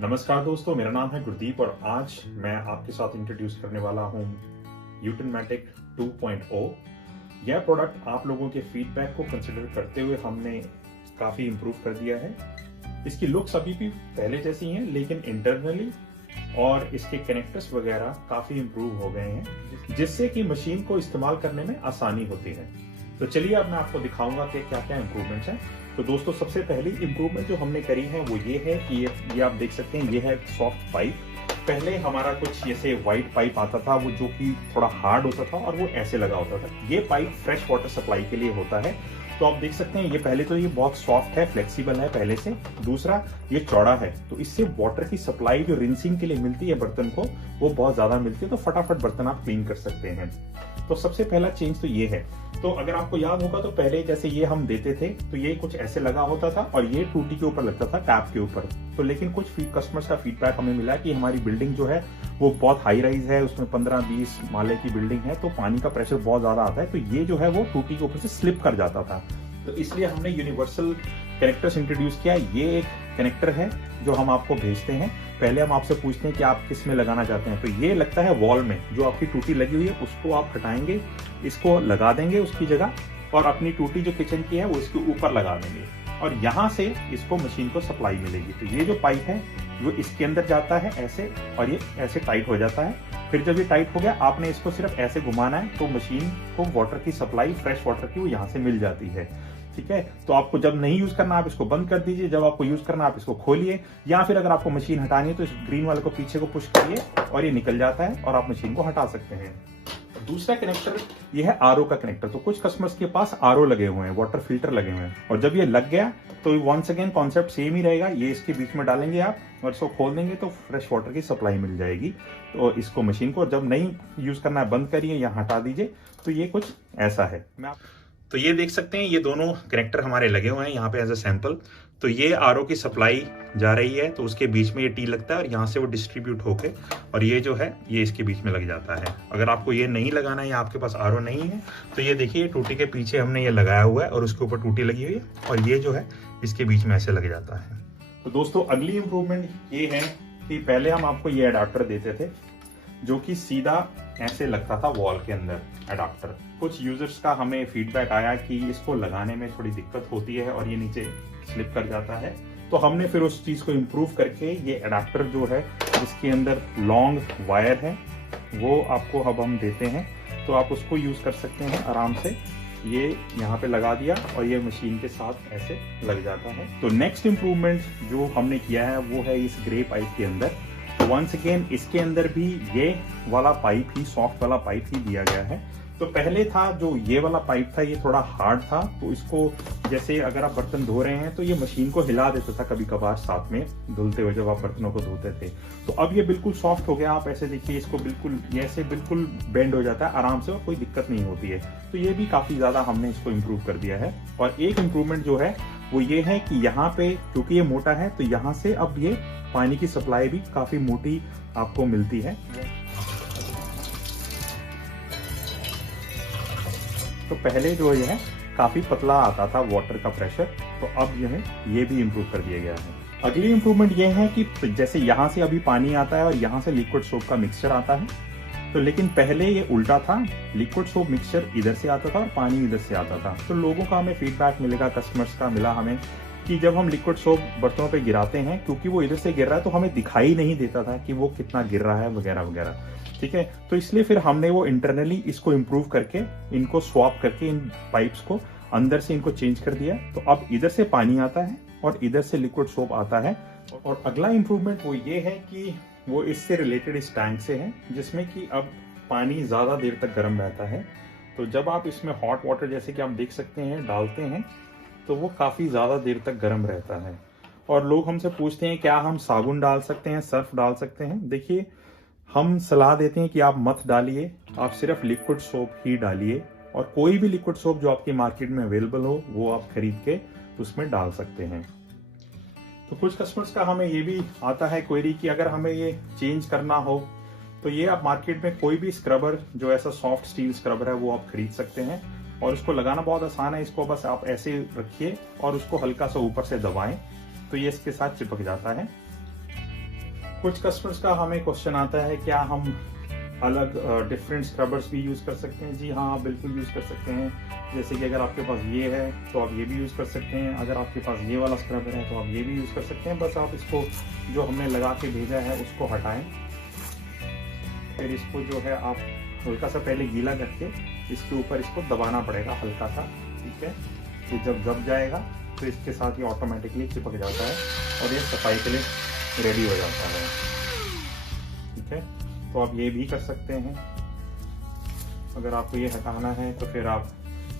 नमस्कार दोस्तों, मेरा नाम है गुरदीप और आज मैं आपके साथ इंट्रोड्यूस करने वाला हूं यूटेनमेटिक 2.0। यह प्रोडक्ट आप लोगों के फीडबैक को कंसिडर करते हुए हमने काफ़ी इम्प्रूव कर दिया है। इसकी लुक्स अभी भी पहले जैसी हैं, लेकिन इंटरनली और इसके कनेक्टर्स वगैरह काफ़ी इम्प्रूव हो गए हैं, जिससे कि मशीन को इस्तेमाल करने में आसानी होती है। तो चलिए अब मैं आपको दिखाऊंगा कि क्या क्या इम्प्रूवमेंट्स हैं। तो दोस्तों, सबसे पहली इम्प्रूवमेंट जो हमने करी है वो ये है कि ये आप देख सकते हैं, ये है सॉफ्ट पाइप। पहले हमारा कुछ ऐसे वाइट पाइप आता था, वो जो कि थोड़ा हार्ड होता था और वो ऐसे लगा होता था। ये पाइप फ्रेश वाटर सप्लाई के लिए होता है। तो आप देख सकते हैं, ये पहले तो ये बहुत सॉफ्ट है, फ्लेक्सिबल है पहले से। दूसरा, ये चौड़ा है, तो इससे वाटर की सप्लाई जो रिंसिंग के लिए मिलती है बर्तन को, वो बहुत ज्यादा मिलती है। तो फटाफट बर्तन आप क्लीन कर सकते हैं। तो सबसे पहला चेंज तो ये है। तो अगर आपको याद होगा तो पहले जैसे ये हम देते थे तो ये कुछ ऐसे लगा होता था और ये टूटी के ऊपर लगता था, टैप के ऊपर। तो लेकिन कुछ कस्टमर्स का फीडबैक हमें मिला कि हमारी बिल्डिंग जो है वो बहुत हाई राइज है, उसमें 15-20 माले की बिल्डिंग है, तो पानी का प्रेशर बहुत ज्यादा आता है। तो ये जो है वो टूटी के ऊपर से स्लिप कर जाता था। तो इसलिए हमने यूनिवर्सल कनेक्टर्स इंट्रोड्यूस किया। ये एक कनेक्टर है जो हम आपको भेजते हैं। पहले हम आपसे पूछते हैं कि आप किस में लगाना चाहते हैं। तो ये लगता है वॉल में, जो आपकी टूटी लगी हुई है उसको आप हटाएंगे, इसको लगा देंगे उसकी जगह, और अपनी टूटी जो किचन की है वो इसके ऊपर लगा देंगे और यहाँ से इसको मशीन को सप्लाई मिलेगी। तो ये जो पाइप है वो इसके अंदर जाता है ऐसे, और ये ऐसे टाइट हो जाता है। फिर जब ये टाइट हो गया, आपने इसको सिर्फ ऐसे घुमाना है तो मशीन को वाटर की सप्लाई, फ्रेश वाटर की, वो यहाँ से मिल जाती है। ठीक है, तो आपको जब नहीं यूज करना आप इसको बंद कर दीजिए, जब आपको यूज करना आप इसको खोलिए, या फिर अगर आपको मशीन हटानी है तो इस ग्रीन वाले को पीछे को पुश करिए और ये निकल जाता है और आप मशीन को हटा सकते हैं। दूसरा कनेक्टर ये है आरओ का कनेक्टर। तो कुछ कस्टमर्स के पास आरओ लगे हुए हैं, वाटर फिल्टर लगे हुए हैं, और जब ये लग गया तो वंस अगेन कॉन्सेप्ट सेम ही रहेगा। ये इसके बीच में डालेंगे आप और इसको खोल देंगे तो फ्रेश वाटर की सप्लाई मिल जाएगी। तो इसको मशीन को जब नहीं यूज करना है बंद करिए या हटा दीजिए। तो ये कुछ ऐसा है। तो ये देख सकते हैं, ये दोनों कनेक्टर हमारे लगे हुए हैं यहाँ पे एज अ सैंपल। तो ये आरओ की सप्लाई जा रही है, तो उसके बीच में ये टी लगता है और यहाँ से वो डिस्ट्रीब्यूट होके, और ये जो है ये इसके बीच में लग जाता है। अगर आपको ये नहीं लगाना है या आपके पास आरओ नहीं है तो ये देखिए, टूटी के पीछे हमने ये लगाया हुआ है और उसके ऊपर टूटी लगी हुई है, और ये जो है इसके बीच में ऐसे लग जाता है। तो दोस्तों, अगली इंप्रूवमेंट ये है कि पहले हम आपको ये अडाप्टर देते थे जो कि सीधा ऐसे लगता था वॉल के अंदर अडाप्टर। कुछ यूजर्स का हमें फीडबैक आया कि इसको लगाने में थोड़ी दिक्कत होती है और ये नीचे स्लिप कर जाता है। तो हमने फिर उस चीज को इम्प्रूव करके ये अडाप्टर जो है जिसके अंदर लॉन्ग वायर है वो आपको अब हम देते हैं। तो आप उसको यूज कर सकते हैं आराम से। ये यहाँ पे लगा दिया और ये मशीन के साथ ऐसे लग जाता है। तो नेक्स्ट इम्प्रूवमेंट जो हमने किया है वो है इस ग्रे पाइप के अंदर। वंस अगेन इसके अंदर भी ये वाला पाइप ही, सॉफ्ट वाला पाइप ही दिया गया है। तो पहले था जो ये वाला पाइप था, ये थोड़ा हार्ड था, तो इसको जैसे अगर आप बर्तन धो रहे हैं तो ये मशीन को हिला देता था कभी कभार साथ में धुलते हुए, जब आप बर्तनों को धोते थे। तो अब ये बिल्कुल सॉफ्ट हो गया। आप ऐसे देखिए, इसको बिल्कुल ये ऐसे बिल्कुल बेंड हो जाता है आराम से और कोई दिक्कत नहीं होती है। तो ये भी काफी ज्यादा हमने इसको इम्प्रूव कर दिया है। और एक इम्प्रूवमेंट जो है वो ये है कि यहाँ पे क्योंकि ये मोटा है तो यहाँ से अब ये पानी की सप्लाई भी काफी मोटी आपको मिलती है। तो पहले जो है काफी पतला आता था वाटर का प्रेशर, तो अब जो है ये भी इम्प्रूव कर दिया गया है। अगली इम्प्रूवमेंट ये है कि जैसे यहाँ से अभी पानी आता है और यहाँ से लिक्विड सोप का मिक्सचर आता है। तो लेकिन पहले ये उल्टा था, लिक्विड सोप मिक्सचर इधर से आता था और पानी इधर से आता था। तो लोगों का हमें फीडबैक मिलेगा, कस्टमर्स का मिला हमें, कि जब हम लिक्विड सोप बर्तनों पे गिराते हैं, क्योंकि वो इधर से गिर रहा है तो हमें दिखाई नहीं देता था कि वो कितना गिर रहा है वगैरह वगैरह। ठीक है, तो इसलिए फिर हमने वो इंटरनली इसको इम्प्रूव करके, इनको स्वैप करके, इन पाइप्स को अंदर से इनको चेंज कर दिया। तो अब इधर से पानी आता है और इधर से लिक्विड सोप आता है। और अगला इम्प्रूवमेंट वो ये है कि वो इससे रिलेटेड इस टैंक से है, जिसमें कि अब पानी ज्यादा देर तक गर्म रहता है। तो जब आप इसमें हॉट वाटर, जैसे कि आप देख सकते हैं, डालते हैं तो वो काफी ज्यादा देर तक गर्म रहता है। और लोग हमसे पूछते हैं क्या हम साबुन डाल सकते हैं, सर्फ डाल सकते हैं। देखिए, हम सलाह देते हैं कि आप मत डालिए, आप सिर्फ लिक्विड सोप ही डालिए, और कोई भी लिक्विड सोप जो आपकी मार्केट में अवेलेबल हो वो आप खरीद के उसमें डाल सकते हैं। तो कुछ कस्टमर्स का हमें ये भी आता है क्वेरी कि अगर हमें ये चेंज करना हो तो ये आप मार्केट में कोई भी स्क्रबर जो ऐसा सॉफ्ट स्टील स्क्रबर है वो आप खरीद सकते हैं, और उसको लगाना बहुत आसान है। इसको बस आप ऐसे रखिए और उसको हल्का सा ऊपर से दबाएं तो ये इसके साथ चिपक जाता है। कुछ कस्टमर्स का हमें क्वेश्चन आता है क्या हम अलग डिफरेंट स्क्रबर्स भी यूज़ कर सकते हैं। जी हाँ, आप बिल्कुल यूज़ कर सकते हैं। जैसे कि अगर आपके पास ये है तो आप ये भी यूज़ कर सकते हैं, अगर आपके पास ये वाला स्क्रबर है तो आप ये भी यूज़ कर सकते हैं। बस आप इसको जो हमने लगा के भेजा है उसको हटाएं, फिर इसको जो है आप हल्का सा पहले गीला करके इसके ऊपर इसको दबाना पड़ेगा हल्का सा, ठीक है। ये जब दब जाएगा तो इसके साथ ये ऑटोमेटिकली चिपक जाता है और ये सफाई के लिए रेडी हो जाता है, ठीक है। तो आप ये भी कर सकते हैं। अगर आपको ये हटाना है तो फिर आप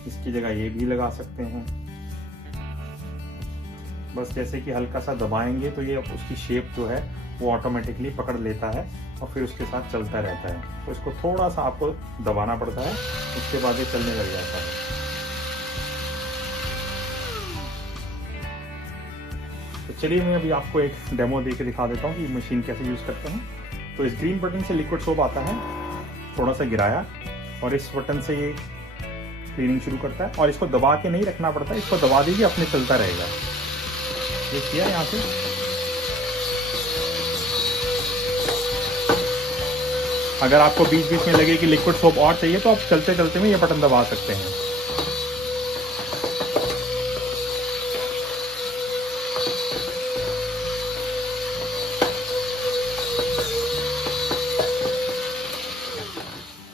इसकी जगह ये भी लगा सकते हैं। बस जैसे कि हल्का सा दबाएंगे तो ये उसकी शेप जो है वो ऑटोमेटिकली पकड़ लेता है और फिर उसके साथ चलता रहता है। तो इसको थोड़ा सा आपको दबाना पड़ता है, उसके बाद ये चलने लग जाता है। तो चलिए मैं अभी आपको एक डेमो दे के दिखा देता हूँ कि मशीन कैसे यूज़ करते हैं। तो इस ग्रीन बटन से लिक्विड सोप आता है, थोड़ा सा गिराया और इस बटन से ये क्लीनिंग शुरू करता है और इसको दबा के नहीं रखना पड़ता, इसको दबा दीजिए अपने चलता रहेगा। ये किया यहाँ से, अगर आपको बीच बीच में लगे कि लिक्विड सोप और चाहिए तो आप चलते चलते में ये बटन दबा सकते हैं।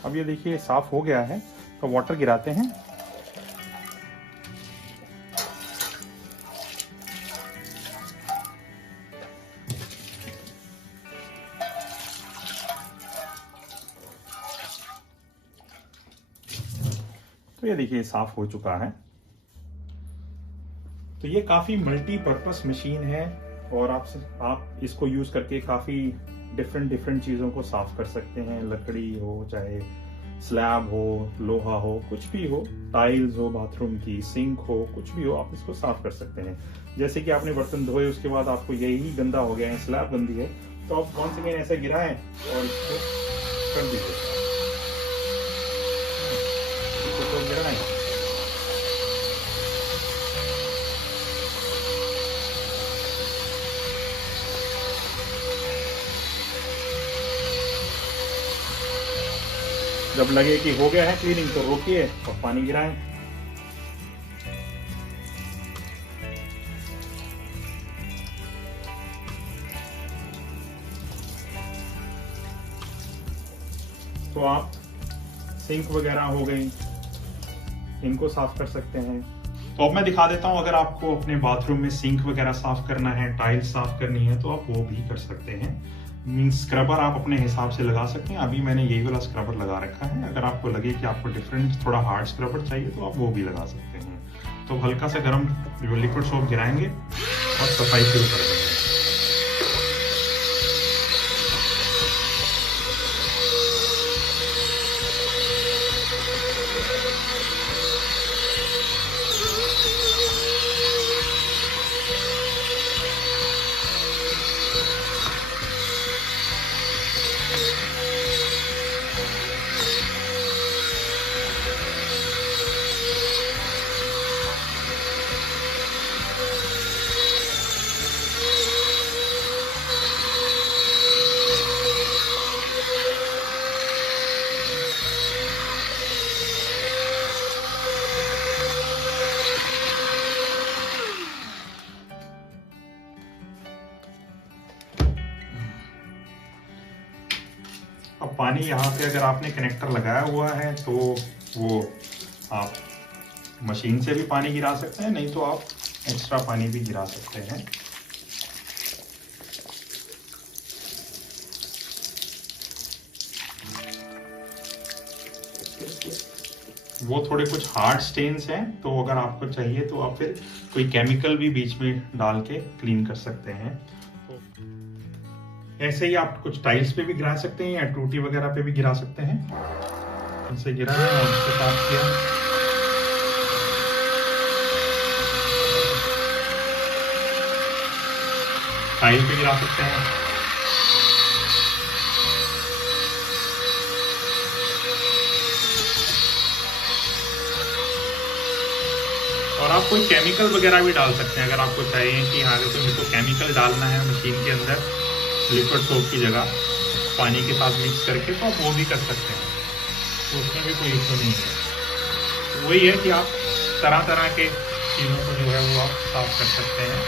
अब ये देखिए साफ हो गया है, तो वाटर गिराते हैं। तो ये देखिए साफ हो चुका है। तो ये काफी मल्टीपर्पस मशीन है और आप इसको यूज करके काफी डिफरेंट चीजों को साफ कर सकते हैं। लकड़ी हो, चाहे स्लैब हो, लोहा हो, कुछ भी हो, टाइल्स हो, बाथरूम की सिंक हो, कुछ भी हो, आप इसको साफ कर सकते हैं। जैसे कि आपने बर्तन धोए, उसके बाद आपको यही गंदा हो गया है, स्लैब गंदी है, तो आप वंस अगेन ऐसे गिराएं और इसको कर दीजिए, इसको तो गिराएं। जब लगे कि हो गया है क्लीनिंग तो रोकिए और पानी गिराएं। तो आप सिंक वगैरह हो गई, इनको साफ कर सकते हैं। तो अब मैं दिखा देता हूं, अगर आपको अपने बाथरूम में सिंक वगैरह साफ करना है, टाइल्स साफ करनी है, तो आप वो भी कर सकते हैं। मीन्स स्क्रबर आप अपने हिसाब से लगा सकते हैं। अभी मैंने यही वाला स्क्रबर लगा रखा है। अगर आपको लगे कि आपको डिफरेंट थोड़ा हार्ड स्क्रबर चाहिए तो आप वो भी लगा सकते हैं। तो हल्का सा गर्म जो लिक्विड सोप गिराएंगे और सफाई शुरू कर देंगे। अब पानी यहाँ पे अगर आपने कनेक्टर लगाया हुआ है तो वो आप मशीन से भी पानी गिरा सकते हैं, नहीं तो आप एक्स्ट्रा पानी भी गिरा सकते हैं। वो थोड़े कुछ हार्ड स्टेन्स हैं, तो अगर आपको चाहिए तो आप फिर कोई केमिकल भी बीच में डाल के क्लीन कर सकते हैं। ऐसे ही आप कुछ टाइल्स पे भी गिरा सकते हैं या टूटी वगैरह पे भी गिरा सकते हैं। इनसे गिरा है और इससे साफ किया। टाइल पे गिरा सकते हैं। और आप कोई केमिकल वगैरह भी डाल सकते हैं अगर आपको चाहिए कि हाँ तो मेरे को केमिकल डालना है मशीन के अंदर, लिक्विड सोप की जगह पानी के साथ मिक्स करके, तो आप वो भी कर सकते हैं, तो उसमें भी कोई इशू नहीं है। वही है कि आप तरह तरह के चीज़ों को जो है वो आप साफ कर सकते हैं।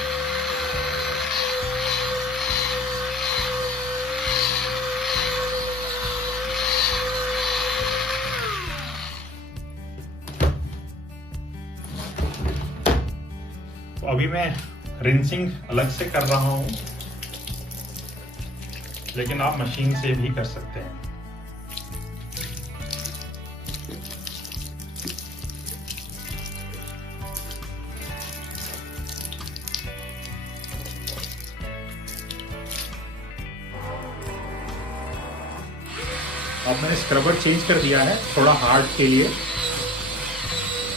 तो अभी मैं रिंसिंग अलग से कर रहा हूं, लेकिन आप मशीन से भी कर सकते हैं। अब मैंने स्क्रबर चेंज कर दिया है थोड़ा हार्ड के लिए।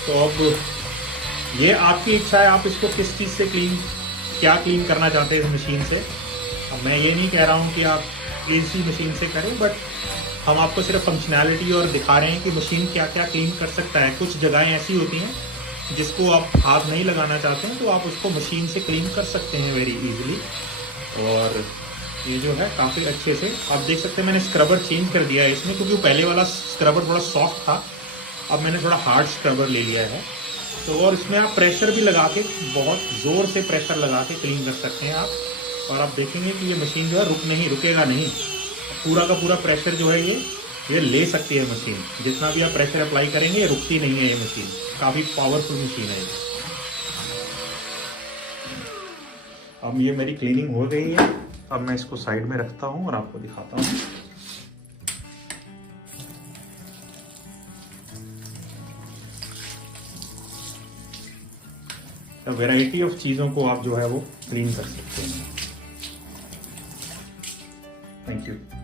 तो अब ये आपकी इच्छा है, आप इसको किस चीज़ से क्या क्लीन करना चाहते हैं इस मशीन से। अब मैं ये नहीं कह रहा हूँ कि आप इसी मशीन से करें, बट हम आपको सिर्फ फंक्शनैलिटी और दिखा रहे हैं कि मशीन क्या क्या क्लीन कर सकता है। कुछ जगहें ऐसी होती हैं जिसको आप हाथ नहीं लगाना चाहते हैं, तो आप उसको मशीन से क्लीन कर सकते हैं वेरी इजीली। और ये जो है काफ़ी अच्छे से आप देख सकते हैं। मैंने स्क्रबर चेंज कर दिया है इसमें, क्योंकि पहले वाला स्क्रबर थोड़ा सॉफ्ट था, अब मैंने थोड़ा हार्ड स्क्रबर ले लिया है। तो और इसमें आप प्रेशर भी लगा के, बहुत ज़ोर से प्रेशर लगा के क्लीन कर सकते हैं आप। और आप देखेंगे कि ये मशीन जो है रुकेगा नहीं, पूरा का पूरा प्रेशर जो है ये ले सकती है मशीन। जितना भी आप प्रेशर अप्लाई करेंगे ये रुकती नहीं है ये मशीन, काफ़ी पावरफुल मशीन है ये। अब ये मेरी क्लीनिंग हो गई है, अब मैं इसको साइड में रखता हूं और आपको दिखाता हूं। वैरायटी ऑफ चीज़ों को आप जो है वो क्लीन कर सकते हैं। Thank you.